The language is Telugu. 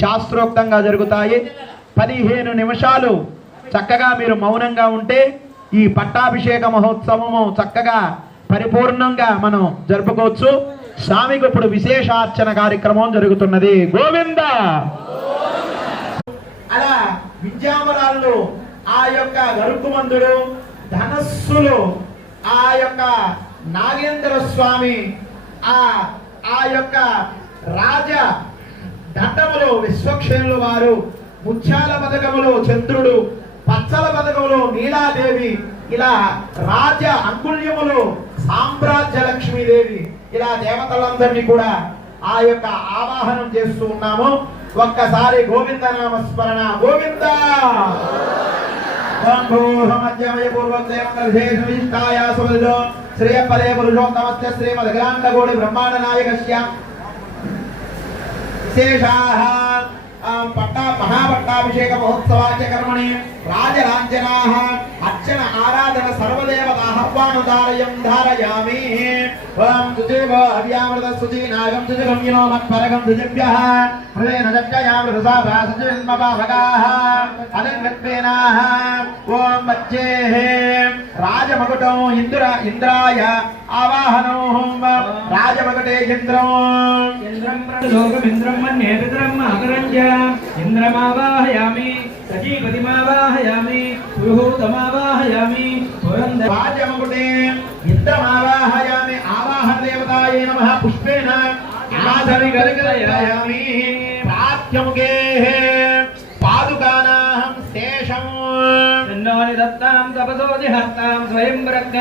శాస్త్రోక్తంగా జరుగుతాయి. 15 నిమిషాలు చక్కగా మీరు మౌనంగా ఉంటే ఈ పట్టాభిషేక మహోత్సవము చక్కగా పరిపూర్ణంగా మనం జరుపుకోవచ్చు. స్వామికి ఇప్పుడు విశేషార్చన కార్యక్రమం జరుగుతున్నది. గోవింద. అలా విద్యామరాళ్ళు ఆ యొక్క గరుకుమందుడు ధనస్సులు ఆ యొక్క నాగేంద్ర స్వామి ఆ యొక్క రాజ దండములు విశ్వక్షేణులు వారు, ముత్యాల పథకములు చంద్రుడు, పచ్చల పథకములు నీలాదేవి, ఇలా రాజ అంకుల్యములు సామ్రాజ్య లక్ష్మీదేవి, ఇలా దేవతలందరినీ కూడా ఆ యొక్క ఆవాహనం చేస్తూ ఉన్నాము. ఒక్కసారి గోవింద నామస్మరణ. గోవింద. శ్రేయపదే పురుషోత్తమస్య శ్రీమద్ బ్రహ్మాండ నాయకస్య విశేషాః పట్టా మహాపట్టాభిషేక మహోత్సవాచ కర్మణి రాజరాంజనాః అర్చన ఆరాధన సర్వదేవత ఆహ్వానదారయం ధారయామి. ఓం తుజేవో అవ్యామృత సుజీనాగం తుజగమ్యనో మత్పరగం తుజభ్యః హృదయేన జప్యయామృతసాభా సుజన్మభావగాః అలంగత్వేనాః. ఓం మధ్యేః రాజమకుటం ఇంద్రాయ ఆవాహనో రాజమకుటే ఇంద్రం లోకమింద్రం మన్యే పితరం మకరంజ ఇంద్రమావాహయామి సజీపతిమావాహయామి పురుహూతమావాహయామి పురంధర రాజమకుటే ఇంద్రమావాహయామి ఆవాహన దేవతాయే నమః పుష్పేన ఆసరి గలగలయామి ప్రాప్త్యముకే పాదుకానాహం శేషం దత్తాం తపసోది హస్తాం స్వయం ప్రజ్ఞ